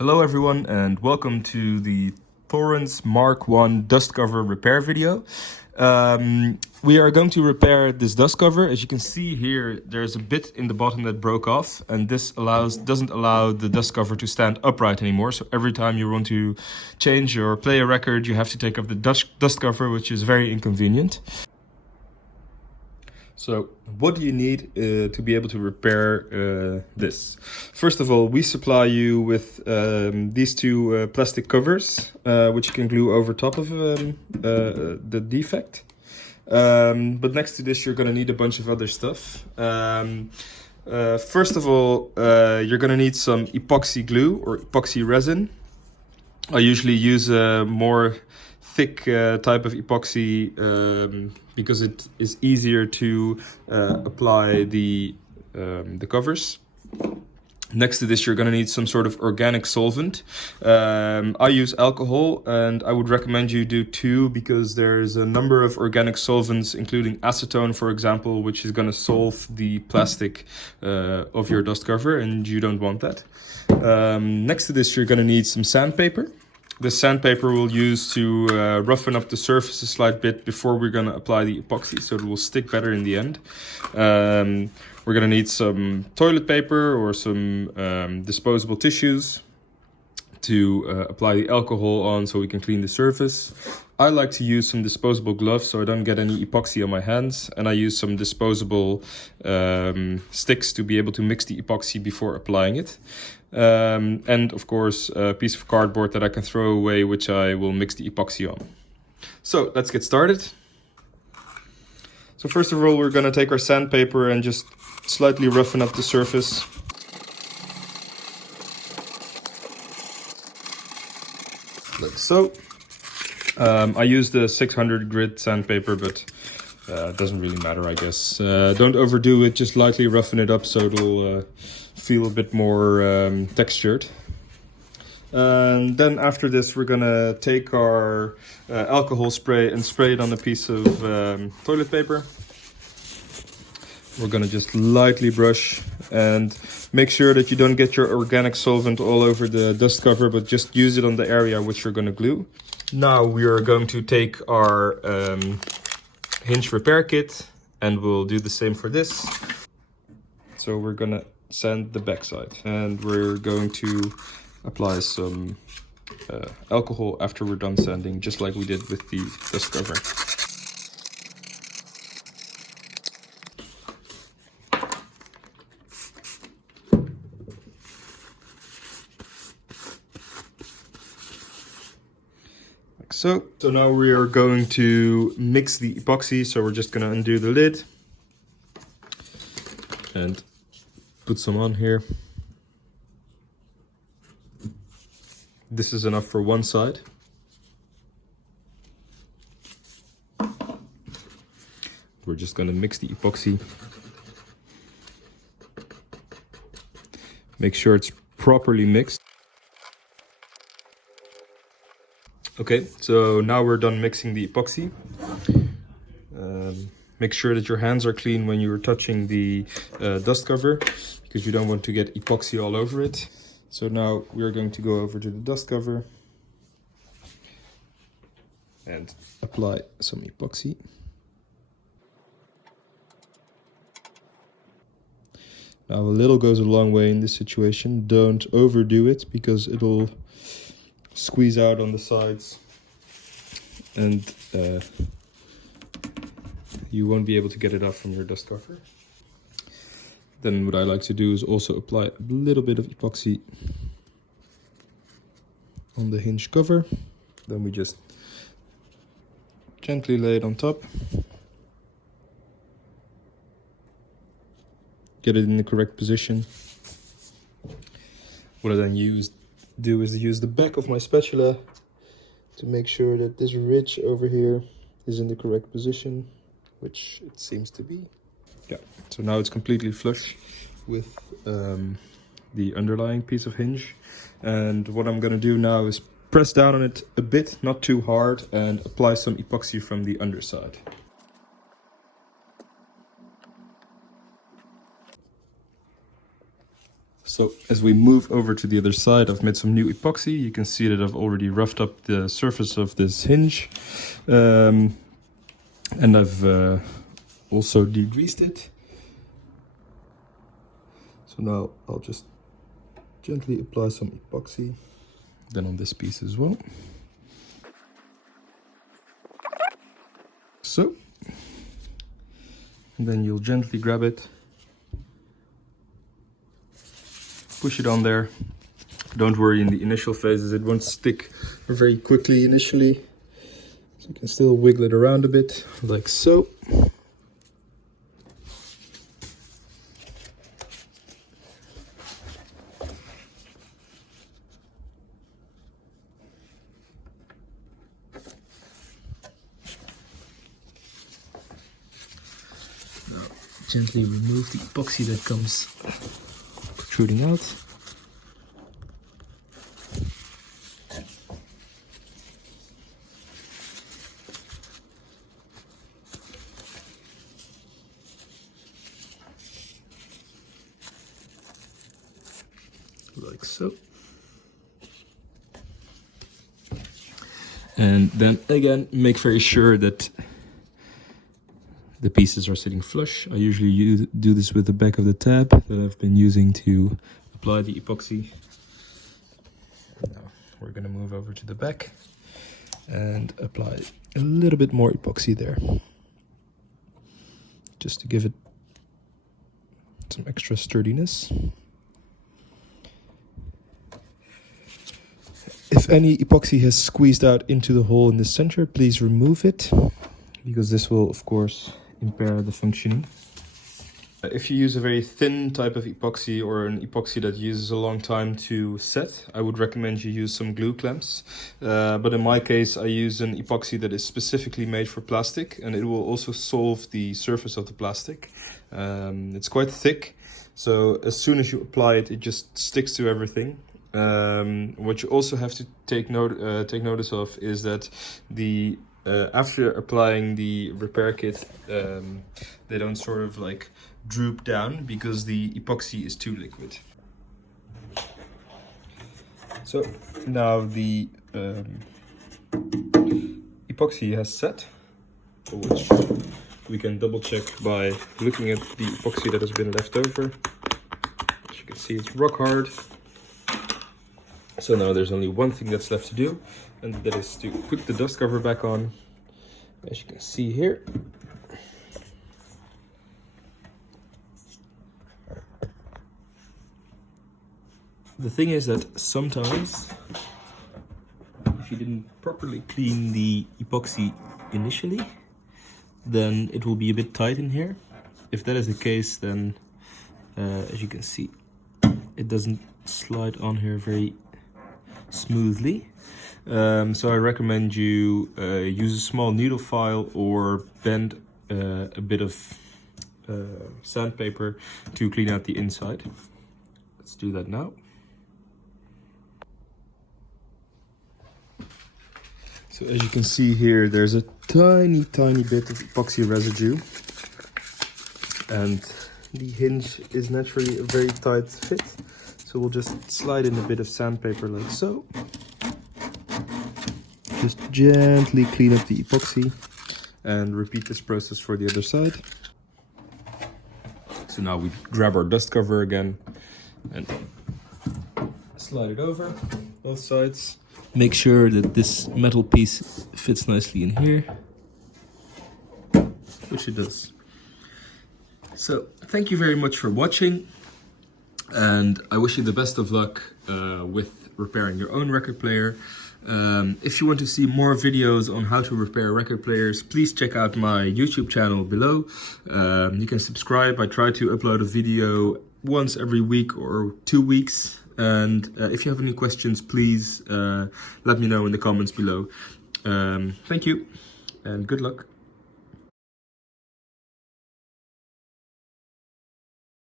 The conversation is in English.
Hello everyone and welcome to the Thorens Mark I dust cover repair video. We are going to repair this dust cover. As you can see here, there's a bit in the bottom that broke off, and this doesn't allow the dust cover to stand upright anymore. So every time you want to change or play a record, you have to take off the dust cover, which is very inconvenient. So what do you need to be able to repair this? First of all, we supply you with these two plastic covers, which you can glue over top of the defect. But next to this, you're going to need a bunch of other stuff. First of all, you're going to need some epoxy glue or epoxy resin. I usually use a more thick type of epoxy because it is easier to apply the covers. Next to this, you're going to need some sort of organic solvent. I use alcohol, and I would recommend you do two because there's a number of organic solvents, including acetone, for example, which is going to solve the plastic of your dust cover, and you don't want that. Next to this, you're going to need some sandpaper. The sandpaper we'll use to roughen up the surface a slight bit before we're going to apply the epoxy, so it will stick better in the end. We're going to need some toilet paper or some disposable tissues to apply the alcohol on so we can clean the surface. I like to use some disposable gloves so I don't get any epoxy on my hands, and I use some disposable sticks to be able to mix the epoxy before applying it. And of course a piece of cardboard that I can throw away, which I will mix the epoxy on. So let's get started. So first of all, we're going to take our sandpaper and just slightly roughen up the surface. Like so. I use the 600 grit sandpaper, but it doesn't really matter, I guess. Don't overdo it, just lightly roughen it up so it'll feel a bit more textured. And then after this, we're gonna take our alcohol spray and spray it on a piece of toilet paper. We're gonna just lightly brush and make sure that you don't get your organic solvent all over the dust cover, but just use it on the area which you're gonna glue. Now we are going to take our hinge repair kit, and we'll do the same for this. So we're gonna sand the backside, and we're going to apply some alcohol after we're done sanding, just like we did with the dust cover. So now we are going to mix the epoxy, so we're just going to undo the lid and put some on here. This is enough for one side. We're just going to mix the epoxy. Make sure it's properly mixed. Okay, so now we're done mixing the epoxy. Make sure that your hands are clean when you're touching the dust cover, because you don't want to get epoxy all over it. So now we're going to go over to the dust cover and apply some epoxy. Now a little goes a long way in this situation. Don't overdo it because it'll squeeze out on the sides and you won't be able to get it off from your dust cover. Then what I like to do is also apply a little bit of epoxy on the hinge cover. Then we just gently lay it on top. Get it in the correct position. What I then do is use the back of my spatula to make sure that this ridge over here is in the correct position, which it seems to be. Yeah, so now it's completely flush with the underlying piece of hinge. And what I'm going to do now is press down on it a bit, not too hard, and apply some epoxy from the underside. So as we move over to the other side, I've made some new epoxy. You can see that I've already roughed up the surface of this hinge. And I've also degreased it. So now I'll just gently apply some epoxy. Then on this piece as well. So. And then you'll gently grab it. Push it on there. Don't worry, in the initial phases it won't stick very quickly initially. So you can still wiggle it around a bit, like so. Now, gently remove the epoxy that comes protruding out. Like so. And then again, make very sure that the pieces are sitting flush. I usually do this with the back of the tab that I've been using to apply the epoxy. Now we're going to move over to the back and apply a little bit more epoxy there, just to give it some extra sturdiness. If any epoxy has squeezed out into the hole in the center, please remove it, because this will of course impair the functioning. If you use a very thin type of epoxy or an epoxy that uses a long time to set, I would recommend you use some glue clamps. But in my case, I use an epoxy that is specifically made for plastic, and it will also solve the surface of the plastic. It's quite thick, so as soon as you apply it, it just sticks to everything. What you also have to take notice of is that the after applying the repair kit, they don't sort of like droop down because the epoxy is too liquid. So now the epoxy has set, which we can double check by looking at the epoxy that has been left over. As you can see, it's rock hard. So now there's only one thing that's left to do, and that is to put the dust cover back on, as you can see here. The thing is that sometimes, if you didn't properly clean the epoxy initially, then it will be a bit tight in here. If that is the case, then as you can see, it doesn't slide on here very smoothly. So I recommend you use a small needle file or bend a bit of sandpaper to clean out the inside. Let's do that now. So as you can see here, there's a tiny bit of epoxy residue, and the hinge is naturally a very tight fit. So we'll just slide in a bit of sandpaper like so. Just gently clean up the epoxy and repeat this process for the other side. So now we grab our dust cover again and slide it over both sides. Make sure that this metal piece fits nicely in here, which it does. So thank you very much for watching, and I wish you the best of luck with repairing your own record player. If you want to see more videos on how to repair record players, please check out my YouTube channel below. You can subscribe. I try to upload a video once every week or 2 weeks. And if you have any questions, please let me know in the comments below. Thank you and good luck.